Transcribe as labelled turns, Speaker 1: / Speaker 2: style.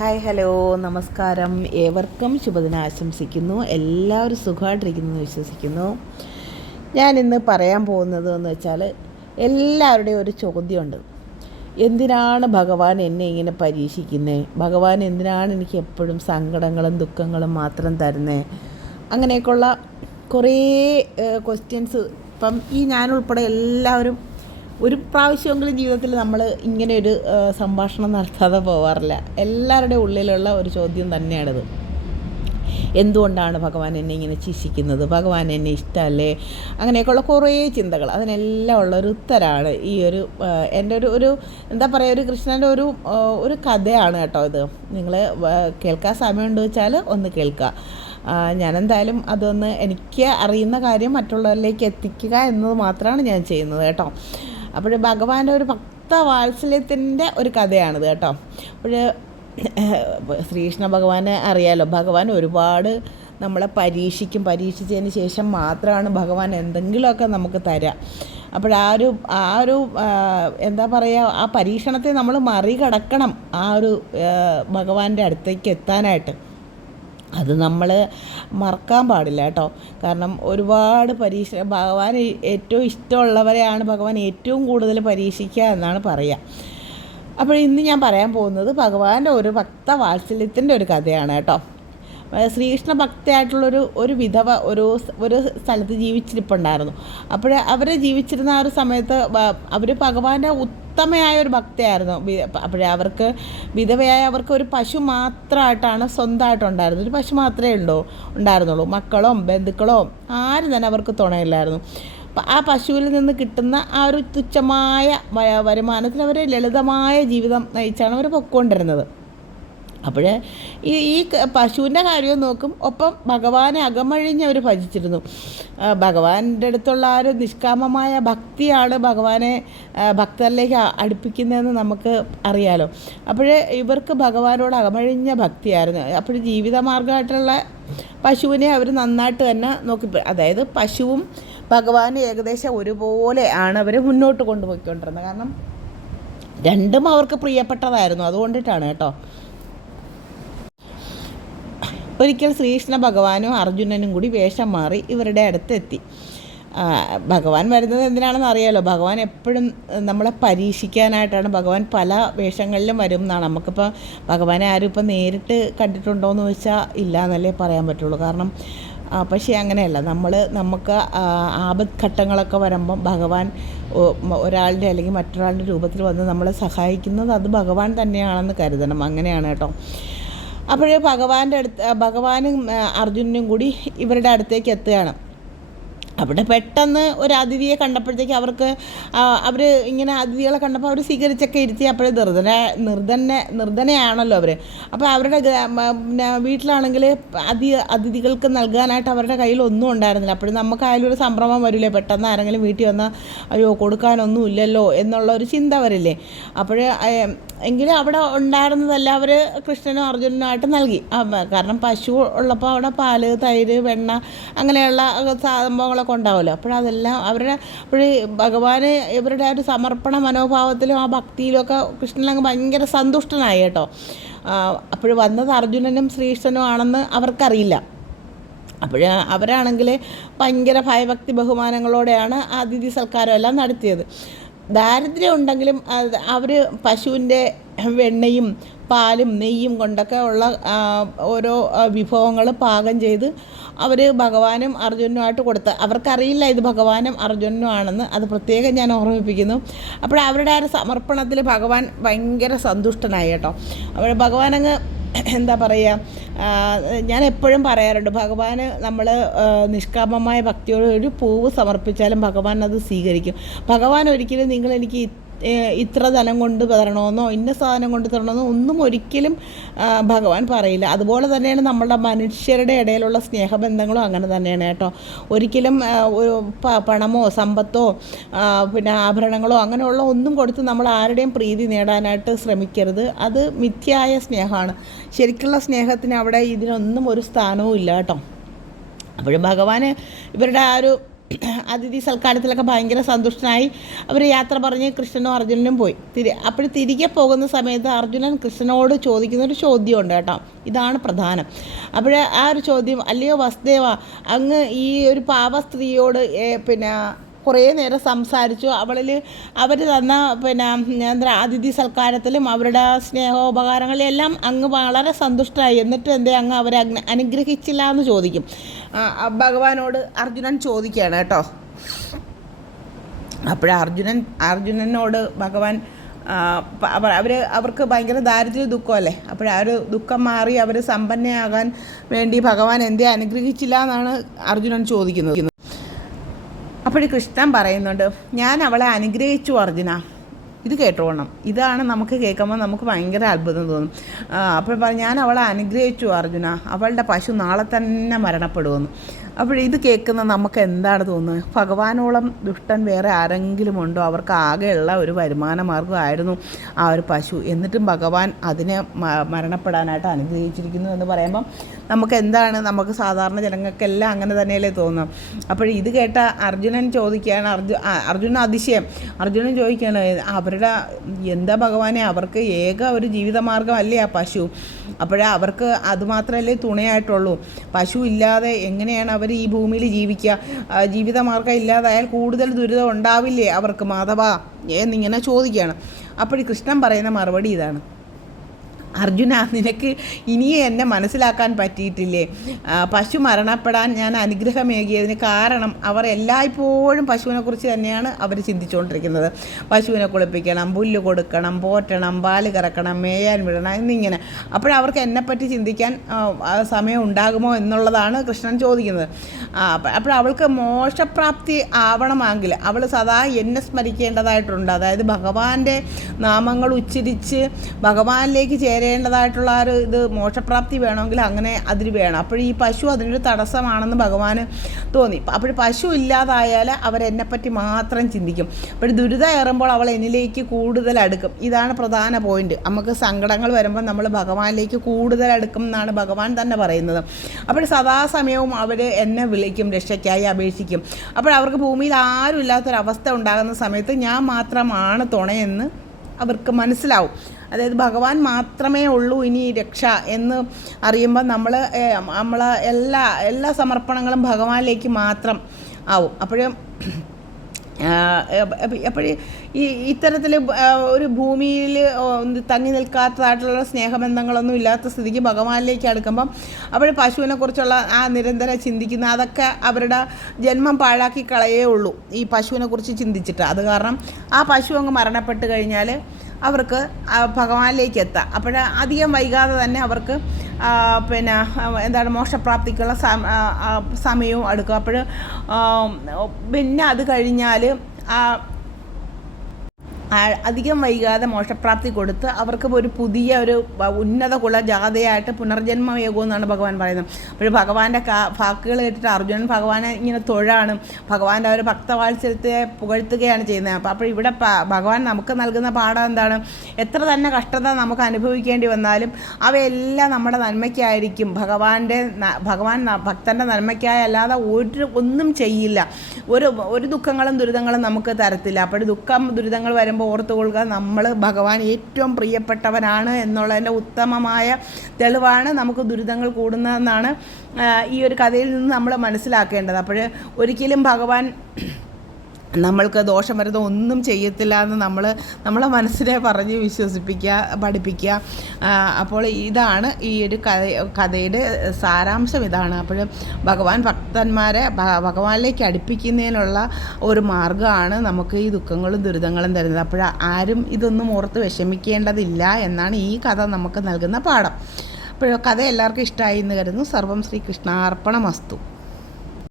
Speaker 1: Hi hello നമസ്കാരം. ഏവർക്കും ശുഭദിനം ആശംസിക്കുന്നു. എല്ലാവരും സുഖമായിട്ടിരിക്കുന്നു എന്ന് വിശ്വസിക്കുന്നു. ഞാൻ ഇന്ന് പറയാൻ പോകുന്നത് എന്ന് വെച്ചാൽ എല്ലാവരുടെയും ഒരു ചോദ്യമുണ്ട്. എന്തിനാണ് ഭഗവാൻ എന്നെ ഇങ്ങനെ പരീക്ഷിക്കുന്നത് ഭഗവാൻ എന്തിനാണ് എനിക്ക് എപ്പോഴും സങ്കടങ്ങളും ദുഃഖങ്ങളും മാത്രം തരുന്നത് അങ്ങനെയൊക്കെയുള്ള കുറേ ക്വസ്റ്റ്യൻസ് ഇപ്പം ഈ ഞാനുൾപ്പെടെ എല്ലാവരും ഒരു പ്രാവശ്യമെങ്കിലും ജീവിതത്തിൽ നമ്മൾ ഇങ്ങനെ ഒരു സംഭാഷണം നടത്താതെ പോവാറില്ല. എല്ലാവരുടെ ഉള്ളിലുള്ള ഒരു ചോദ്യം തന്നെയാണിത്. എന്തുകൊണ്ടാണ് ഭഗവാൻ എന്നെ ഇങ്ങനെ ചിശിക്കുന്നത് ഭഗവാൻ എന്നെ ഇഷ്ടമല്ലേ? അങ്ങനെയൊക്കെയുള്ള കുറേ ചിന്തകൾ. അതിനെല്ലാം ഉള്ള ഉള്ളൊരു ഉത്തരാണ് ഈ ഒരു എന്റെ ഒരു ഒരു എന്താ പറയുക ഒരു കൃഷ്ണന്റെ ഒരു ഒരു കഥയാണ് കേട്ടോ ഇത്. നിങ്ങൾ കേൾക്കാൻ സമയമുണ്ട് വെച്ചാൽ ഒന്ന് കേൾക്കുക. ഞാനെന്തായാലും അതൊന്ന് എനിക്ക് അറിയുന്ന കാര്യം മറ്റുള്ളവരിലേക്ക് എത്തിക്കുക എന്നത് മാത്രമാണ് ഞാൻ ചെയ്യുന്നത് കേട്ടോ. അപ്പോൾ ഭഗവാന്റെ ഒരു ഭക്ത വാത്സല്യത്തിന്റെ ഒരു കഥയാണിത് കേട്ടോ. അപ്പോൾ ശ്രീകൃഷ്ണ ഭഗവാനെ അറിയാലോ. ഭഗവാൻ ഒരുപാട് നമ്മളെ പരീക്ഷിക്കും. പരീക്ഷിച്ചതിന് ശേഷം മാത്രമാണ് ഭഗവാൻ എന്തെങ്കിലുമൊക്കെ നമുക്ക് തരാം. അപ്പോൾ ആ ഒരു ആ ഒരു എന്താ പറയുക ആ പരീക്ഷണത്തെ നമ്മൾ മറികടക്കണം ആ ഒരു ഭഗവാന്റെ അടുത്തേക്ക് എത്താനായിട്ട്. അത് നമ്മൾ മറക്കാൻ പാടില്ല കേട്ടോ. കാരണം ഒരുപാട് പരീക്ഷ ഭഗവാൻ ഏറ്റവും ഇഷ്ടമുള്ളവരെയാണ് ഭഗവാൻ ഏറ്റവും കൂടുതൽ പരീക്ഷിക്കുക എന്നാണ് പറയുക അപ്പോൾ ഇന്ന് ഞാൻ പറയാൻ പോകുന്നത് ഭഗവാന്റെ ഒരു ഭക്ത വാത്സല്യത്തിന്റെ ഒരു കഥയാണ് കേട്ടോ. ശ്രീകൃഷ്ണ ഭക്തയായിട്ടുള്ളൊരു ഒരു വിധവ ഒരു ഒരു സ്ഥലത്ത് ജീവിച്ചിരിപ്പുണ്ടായിരുന്നു. അപ്പോൾ അവർ ജീവിച്ചിരുന്ന ആ ഒരു സമയത്ത് അവർ ഭഗവാന്റെ ഉത്തമയായ ഒരു ഭക്തയായിരുന്നു. അപ്പോഴേ അവർക്ക് വിധവയായ അവർക്ക് ഒരു പശു മാത്രമായിട്ടാണ് സ്വന്തമായിട്ടുണ്ടായിരുന്നത് ഒരു പശു മാത്രമേ ഉള്ളൂ ഉണ്ടായിരുന്നുള്ളൂ. മക്കളോ ബന്ധുക്കളോ ആരും തന്നെ അവർക്ക് തുണയില്ലായിരുന്നു. ആ പശുവിൽ നിന്ന് കിട്ടുന്ന ആ ഒരു തുച്ഛമായ വരുമാനത്തിൽ അവർ ലളിതമായ ജീവിതം നയിച്ചാണ് അവർ പൊയ്ക്കൊണ്ടിരുന്നത് അപ്പോൾ ഈ ഈ പശുവിന്റെ കാര്യവും നോക്കും. ഒപ്പം ഭഗവാനെ അകമഴിഞ്ഞ് അവർ ഭജിച്ചിരുന്നു. ഭഗവാന്റെ അടുത്തുള്ള ആ ഒരു നിഷ്കാമമായ ഭക്തിയാണ് ഭഗവാനെ ഭക്തരിലേക്ക് അടുപ്പിക്കുന്നതെന്ന് നമുക്ക് അറിയാലോ. അപ്പോൾ ഇവർക്ക് ഭഗവാനോട് അകമഴിഞ്ഞ ഭക്തിയായിരുന്നു. അപ്പോൾ ജീവിതമാർഗമായിട്ടുള്ള പശുവിനെ അവർ നന്നായിട്ട് തന്നെ നോക്കി. അതായത് പശുവും ഭഗവാനും ഏകദേശം ഒരുപോലെ ആണ് അവർ മുന്നോട്ട് കൊണ്ടുപോയിക്കൊണ്ടിരുന്നത്. കാരണം രണ്ടും അവർക്ക് പ്രിയപ്പെട്ടതായിരുന്നു. അതുകൊണ്ടിട്ടാണ് കേട്ടോ. ഒരിക്കൽ ശ്രീകൃഷ്ണ ഭഗവാനും അർജുനനും കൂടി വേഷം മാറി ഇവരുടെ അടുത്തെത്തി. ഭഗവാൻ വരുന്നത് എന്തിനാണെന്ന് അറിയാലോ? ഭഗവാൻ എപ്പോഴും നമ്മളെ പരീക്ഷിക്കാനായിട്ടാണ്. ഭഗവാൻ പല വേഷങ്ങളിലും വരും എന്നാണ്. നമുക്കിപ്പോൾ ഭഗവാനെ ആരും ഇപ്പം നേരിട്ട് കണ്ടിട്ടുണ്ടോ എന്ന് ചോദിച്ചാൽ ഇല്ല എന്നല്ലേ പറയാൻ പറ്റുള്ളൂ. കാരണം പക്ഷേ അങ്ങനെയല്ല. നമ്മൾ നമുക്ക് ആപത്ഘട്ടങ്ങളൊക്കെ വരുമ്പം ഭഗവാൻ ഒരാളുടെ അല്ലെങ്കിൽ മറ്റൊരാളുടെ രൂപത്തിൽ വന്ന് നമ്മളെ സഹായിക്കുന്നത് അത് ഭഗവാൻ തന്നെയാണെന്ന് കരുതണം. അങ്ങനെയാണ് കേട്ടോ. അപ്പോൾ ഭഗവാന്റെ അടുത്ത് ഭഗവാനും അർജുനനും കൂടി ഇവരുടെ അടുത്തേക്ക് എത്തുകയാണ്. അവിടെ പെട്ടെന്ന് ഒരു അതിഥിയെ കണ്ടപ്പോഴത്തേക്ക് അവർക്ക് അവർ ഇങ്ങനെ അതിഥികളെ കണ്ടപ്പോൾ അവർ സ്വീകരിച്ചൊക്കെ ഇരുത്തി അപ്പോഴേ നിർധന നിർധന നിർധനയാണല്ലോ അവർ അപ്പോൾ അവരുടെ പിന്നെ വീട്ടിലാണെങ്കിൽ അതി അതിഥികൾക്ക് നൽകാനായിട്ട് അവരുടെ കയ്യിൽ ഒന്നും ഉണ്ടായിരുന്നില്ല. അപ്പോഴും നമുക്കായാലും ഒരു സംഭ്രമം വരില്ലേ പെട്ടെന്ന് ആരെങ്കിലും വീട്ടിൽ വന്നാൽ അയ്യോ കൊടുക്കാനൊന്നും ഇല്ലല്ലോ എന്നുള്ള ഒരു ചിന്ത വരില്ലേ അപ്പോഴേ എങ്കിലും അവിടെ ഉണ്ടായിരുന്നതല്ല അവർ കൃഷ്ണനും അർജുനനുമായിട്ട് നൽകി. കാരണം പശു ഉള്ളപ്പോൾ അവിടെ പാൽ തൈര് വെണ്ണ അങ്ങനെയുള്ള സംഭവങ്ങളൊക്കെ ഉണ്ടാവുമല്ലോ. അപ്പോഴതെല്ലാം അവരുടെ അപ്പോൾ ഭഗവാന് ഇവരുടെ ആ ഒരു സമർപ്പണ മനോഭാവത്തിലും ആ ഭക്തിയിലും ഒക്കെ കൃഷ്ണനങ്ങ് ഭയങ്കര സന്തുഷ്ടനായി കേട്ടോ. അപ്പോൾ വന്നത് അർജുനനും ശ്രീകൃഷ്ണനും ആണെന്ന് അവർക്കറിയില്ല. അപ്പോൾ അവരാണെങ്കിൽ ഭയങ്കര ഭയഭക്തി ബഹുമാനങ്ങളോടെയാണ് അതിഥി സൽക്കാരം എല്ലാം നടത്തിയത്. ദാരിദ്ര്യം ഉണ്ടെങ്കിലും അവർ പശുവിന്റെ വെണ്ണയും പാലും നെയ്യും കൊണ്ടൊക്കെ ഉള്ള ഓരോ വിഭവങ്ങൾ പാകം ചെയ്ത് അവർ ഭഗവാനും അർജുനുമായിട്ട് കൊടുത്ത് അവർക്കറിയില്ല ഇത് ഭഗവാനും അർജുനും ആണെന്ന്. അത് പ്രത്യേകം ഞാൻ ഓർമ്മിപ്പിക്കുന്നു. അപ്പോൾ അവരുടെ ആ ഒരു സമർപ്പണത്തിൽ ഭഗവാൻ ഭയങ്കര സന്തുഷ്ടനായി കേട്ടോ. അപ്പോൾ ഭഗവാനങ്ങ് എന്താ പറയുക? ഞാൻ എപ്പോഴും പറയാറുണ്ട് ഭഗവാന് നമ്മൾ നിഷ്കാമമായ ഭക്തിയോട് ഒരു പൂവ് സമർപ്പിച്ചാലും ഭഗവാൻ അത് സ്വീകരിക്കും. ഭഗവാൻ ഒരിക്കലും ഏഹ് ഇത്ര ധനം കൊണ്ട് തരണമെന്നോ ഇന്ന സാധനം കൊണ്ട് തരണമെന്നോ ഒന്നും ഒരിക്കലും ഭഗവാൻ പറയില്ല. അതുപോലെ തന്നെയാണ് നമ്മളുടെ മനുഷ്യരുടെ ഇടയിലുള്ള സ്നേഹബന്ധങ്ങളും അങ്ങനെ തന്നെയാണ് കേട്ടോ. ഒരിക്കലും ഒരു പണമോ സമ്പത്തോ പിന്നെ ആഭരണങ്ങളോ അങ്ങനെയുള്ള ഒന്നും കൊടുത്ത് നമ്മൾ ആരുടെയും പ്രീതി നേടാനായിട്ട് ശ്രമിക്കരുത്. അത് മിഥ്യായ സ്നേഹമാണ്. ശരിക്കുള്ള സ്നേഹത്തിന് അവിടെ ഇതിനൊന്നും ഒരു സ്ഥാനവും ഇല്ല കേട്ടോ. അപ്പോഴും ഭഗവാന് ഇവരുടെ ആ ഒരു അതിഥി സൽക്കാരത്തിലൊക്കെ ഭയങ്കര സന്തുഷ്ടനായി അവർ യാത്ര പറഞ്ഞ് കൃഷ്ണനും അർജുനനും പോയി. തിരി അപ്പോൾ തിരികെ പോകുന്ന സമയത്ത് അർജുനൻ കൃഷ്ണനോട് ചോദിക്കുന്ന ഒരു ചോദ്യമുണ്ട് കേട്ടോ. ഇതാണ് പ്രധാനം. അപ്പോൾ ആ ഒരു ചോദ്യം അല്ലയോ വസുദേവ അങ്ങ് ഈ ഒരു പാവ സ്ത്രീയോട് പിന്നെ കുറേ നേരം സംസാരിച്ചു. അവളിൽ അവർ തന്ന പിന്നെ എന്താ അതിഥി സൽക്കാരത്തിലും അവരുടെ സ്നേഹോപകാരങ്ങളിലെല്ലാം അങ്ങ് വളരെ സന്തുഷ്ടരായി എന്നിട്ട് എന്തേ അങ്ങ് അവരെ അനുഗ്രഹിച്ചില്ല എന്ന് ചോദിക്കും. ഭഗവാനോട് അർജുനൻ ചോദിക്കുകയാണ് കേട്ടോ. അർജുനൻ അർജുനനോട് ഭഗവാൻ അവർ അവർക്ക് ഭയങ്കര ദാരിദ്ര്യ ദുഃഖമല്ലേ അപ്പോൾ ആ ഒരു ദുഃഖം മാറി അവർ സമ്പന്നയാകാൻ വേണ്ടി ഭഗവാൻ എന്തേ അനുഗ്രഹിച്ചില്ല എന്നാണ് അർജുനൻ ചോദിക്കുന്നത്. അപ്പോൾ കൃഷ്ണൻ പറയുന്നുണ്ട് ഞാൻ അവളെ അനുഗ്രഹിച്ചു അർജുന. ഇത് കേട്ടോണം. ഇതാണ് നമുക്ക് കേൾക്കുമ്പോൾ നമുക്ക് ഭയങ്കര അത്ഭുതം തോന്നും. അപ്പോൾ പറഞ്ഞു ഞാൻ അവളെ അനുഗ്രഹിച്ചു അർജുന. അവളുടെ പശു നാളെ തന്നെ മരണപ്പെടുമെന്ന്. അപ്പോൾ ഇത് കേൾക്കുന്ന നമുക്ക് എന്താണ് തോന്നുന്നത്? ഭഗവാനോളം ദുഷ്ടൻ വേറെ ആരെങ്കിലും ഉണ്ടോ? അവർക്ക് ആകെയുള്ള ഒരു വരുമാന മാർഗമായിരുന്നു ആ ഒരു പശു. എന്നിട്ടും ഭഗവാൻ അതിനെ മരണപ്പെടാനായിട്ട് അനുഗ്രഹിച്ചിരിക്കുന്നു എന്ന് പറയുമ്പം നമുക്ക് എന്താണ് നമുക്ക് സാധാരണ ജനങ്ങൾക്കെല്ലാം അങ്ങനെ തന്നെയല്ലേ തോന്നുന്നത് അപ്പോൾ ഇത് കേട്ട അർജുനൻ ചോദിക്കുകയാണ് അർജു അർജുന അതിശയം. അർജുനൻ ചോദിക്കുകയാണ് അവരുടെ എന്താ ഭഗവാനെ? അവർക്ക് ഏക ഒരു ജീവിതമാർഗം അല്ലേ ആ പശു? അപ്പോഴേ അവർക്ക് അതുമാത്രമല്ലേ തുണയായിട്ടുള്ളൂ. പശു ഇല്ലാതെ എങ്ങനെയാണ് അവർ ഈ ഭൂമിയിൽ ജീവിക്കുക. ജീവിതമാർഗം ഇല്ലാതായാൽ കൂടുതൽ ദുരിതം ഉണ്ടാവില്ലേ അവർക്ക് മാധവ? എന്നിങ്ങനെ ചോദിക്കുകയാണ്. അപ്പോൾ കൃഷ്ണൻ പറയുന്ന മറുപടി ഇതാണ്. അർജുന നിനക്ക് ഇനിയും എന്നെ മനസ്സിലാക്കാൻ പറ്റിയിട്ടില്ലേ? പശു മരണപ്പെടാൻ ഞാൻ അനുഗ്രഹമേകിയതിന് കാരണം അവർ എല്ലായ്പ്പോഴും പശുവിനെക്കുറിച്ച് തന്നെയാണ് അവർ ചിന്തിച്ചുകൊണ്ടിരിക്കുന്നത്. പശുവിനെ കുളിപ്പിക്കണം പുല്ല് കൊടുക്കണം പോറ്റണം പാൽ കറക്കണം മേയാൻ വിടണം എന്നിങ്ങനെ. അപ്പോഴവർക്ക് എന്നെപ്പറ്റി ചിന്തിക്കാൻ സമയം ഉണ്ടാകുമോ എന്നുള്ളതാണ് കൃഷ്ണൻ ചോദിക്കുന്നത്. അപ്പോൾ അവൾക്ക് മോക്ഷപ്രാപ്തി ആവണമെങ്കിൽ അവൾ സദാ എന്നെ സ്മരിക്കേണ്ടതായിട്ടുണ്ട്. അതായത് ഭഗവാന്റെ നാമങ്ങൾ ഉച്ചരിച്ച് ഭഗവാനിലേക്ക് ചേരേണ്ടതായിട്ടുള്ള ആ ഒരു ഇത് മോക്ഷപ്രാപ്തി വേണമെങ്കിൽ അങ്ങനെ അതിന് വേണം. അപ്പോൾ ഈ പശു അതിനൊരു തടസ്സമാണെന്ന് ഭഗവാന് തോന്നി. അപ്പോൾ പശു ഇല്ലാതായാൽ അവരെന്നെപ്പറ്റി മാത്രം ചിന്തിക്കും. അപ്പോൾ ദുരിതം ഏറുമ്പോൾ അവൾ എന്നിലേക്ക് കൂടുതൽ അടുക്കും. ഇതാണ് പ്രധാന പോയിന്റ്. നമുക്ക് സങ്കടങ്ങൾ വരുമ്പോൾ നമ്മൾ ഭഗവാനിലേക്ക് കൂടുതൽ അടുക്കും എന്നാണ് ഭഗവാൻ തന്നെ പറയുന്നത്. അപ്പോൾ സദാസമയവും അവർ എന്നെ വിളിക്കും രക്ഷയ്ക്കായി അപേക്ഷിക്കും. അപ്പോൾ അവർക്ക് ഭൂമിയിൽ ആരും ഇല്ലാത്തൊരവസ്ഥ ഉണ്ടാകുന്ന സമയത്ത് ഞാൻ മാത്രമാണ് തുണയെന്ന് അവർക്ക് മനസ്സിലാവും. അതായത് ഭഗവാൻ മാത്രമേ ഉള്ളൂ ഇനി രക്ഷ എന്ന് അറിയുമ്പോൾ നമ്മൾ നമ്മൾ എല്ലാ എല്ലാ സമർപ്പണങ്ങളും ഭഗവാനിലേക്ക് മാത്രം ആവും. അപ്പോഴും അപ്പോൾ ഈ ഇത്തരത്തിൽ ഒരു ഭൂമിയിൽ തങ്ങി നിൽക്കാത്തതായിട്ടുള്ള സ്നേഹബന്ധങ്ങളൊന്നും ഇല്ലാത്ത സ്ഥിതിക്ക് ഭഗവാനിലേക്ക് അടുക്കുമ്പം അപ്പോൾ പശുവിനെക്കുറിച്ചുള്ള ആ നിരന്തരം ചിന്തിക്കുന്ന അതൊക്കെ അവരുടെ ജന്മം പാഴാക്കി കളയേ ഉള്ളൂ ഈ പശുവിനെ കുറിച്ച് ചിന്തിച്ചിട്ട്. അത് കാരണം ആ പശു അങ്ങ് മരണപ്പെട്ട് കഴിഞ്ഞാൽ അവർക്ക് ഭഗവാനിലേക്ക് എത്താം. അപ്പോൾ അധികം വൈകാതെ തന്നെ അവർക്ക് പിന്നെ എന്താണ് ആ, സമയവും അടുക്കും അപ്പോൾ പിന്നെ അത് കഴിഞ്ഞാൽ അധികം വൈകാതെ മോക്ഷപ്രാപ്തി കൊടുത്ത് അവർക്ക് ഒരു പുതിയ ഒരു ഉന്നത കുല ജാഥയായിട്ട് ജാതയായിട്ട് പുനർജന്മമേകുമെന്നാണ് ഭഗവാൻ പറയുന്നത്. അപ്പോൾ ഭഗവാന്റെ വാക്കുകൾ കേട്ടിട്ട് അർജുനൻ ഭഗവാനെ ഇങ്ങനെ തൊഴാണ്. ഭഗവാന്റെ ഒരു ഭക്തവാത്സല്യത്തെ പുകഴ്ത്തുകയാണ് ചെയ്യുന്നത്. അപ്പോൾ അപ്പോൾ ഇവിടെ ഭഗവാൻ നമുക്ക് നൽകുന്ന പാഠം എന്താണ്? എത്ര തന്നെ കഷ്ടത നമുക്ക് അനുഭവിക്കേണ്ടി വന്നാലും അവയെല്ലാം നമ്മുടെ നന്മയ്ക്കായിരിക്കും. ഭഗവാന്റെ ഭഗവാൻ ഭക്തന്റെ നന്മയ്ക്കായി അല്ലാതെ ഒരു ഒന്നും ചെയ്യില്ല. ഒരു ഒരു ദുഃഖങ്ങളും ദുരിതങ്ങളും നമുക്ക് തരത്തില്ല. അപ്പോൾ ദുഃഖം ദുരിതങ്ങൾ വരുമ്പോൾ ഓർത്തുകൊള്ളുക നമ്മൾ ഭഗവാൻ ഏറ്റവും പ്രിയപ്പെട്ടവനാണ് എന്നുള്ളതിന്റെ ഉത്തമമായ തെളിവാണ് നമുക്ക് ദുരിതങ്ങൾ കൂടുന്നതെന്നാണ് ഈ ഒരു കഥയിൽ നിന്ന് നമ്മൾ മനസ്സിലാക്കേണ്ടത്. അപ്പോൾ ഒരിക്കലും ഭഗവാൻ നമ്മൾക്ക് ദോഷം വരുന്ന ഒന്നും ചെയ്യത്തില്ല എന്ന് നമ്മൾ നമ്മളെ മനസ്സിനെ പറഞ്ഞ് വിശ്വസിപ്പിക്കുക പഠിപ്പിക്കുക. അപ്പോൾ ഇതാണ് ഈ ഒരു കഥ കഥയുടെ സാരാംശം ഇതാണ്. അപ്പോൾ ഭഗവാൻ ഭക്തന്മാരെ ഭഗവാനിലേക്ക് അടുപ്പിക്കുന്നതിനുള്ള ഒരു മാർഗമാണ് നമുക്ക് ഈ ദുഃഖങ്ങളും ദുരിതങ്ങളും തരുന്നത്. അപ്പോൾ ആരും ഇതൊന്നും ഓർത്ത് വിഷമിക്കേണ്ടതില്ല എന്നാണ് ഈ കഥ നമുക്ക് നൽകുന്ന പാഠം. അപ്പോൾ കഥ എല്ലാവർക്കും ഇഷ്ടമായി എന്ന് കരുതുന്നു. സർവം ശ്രീകൃഷ്ണാർപ്പണമസ്തു.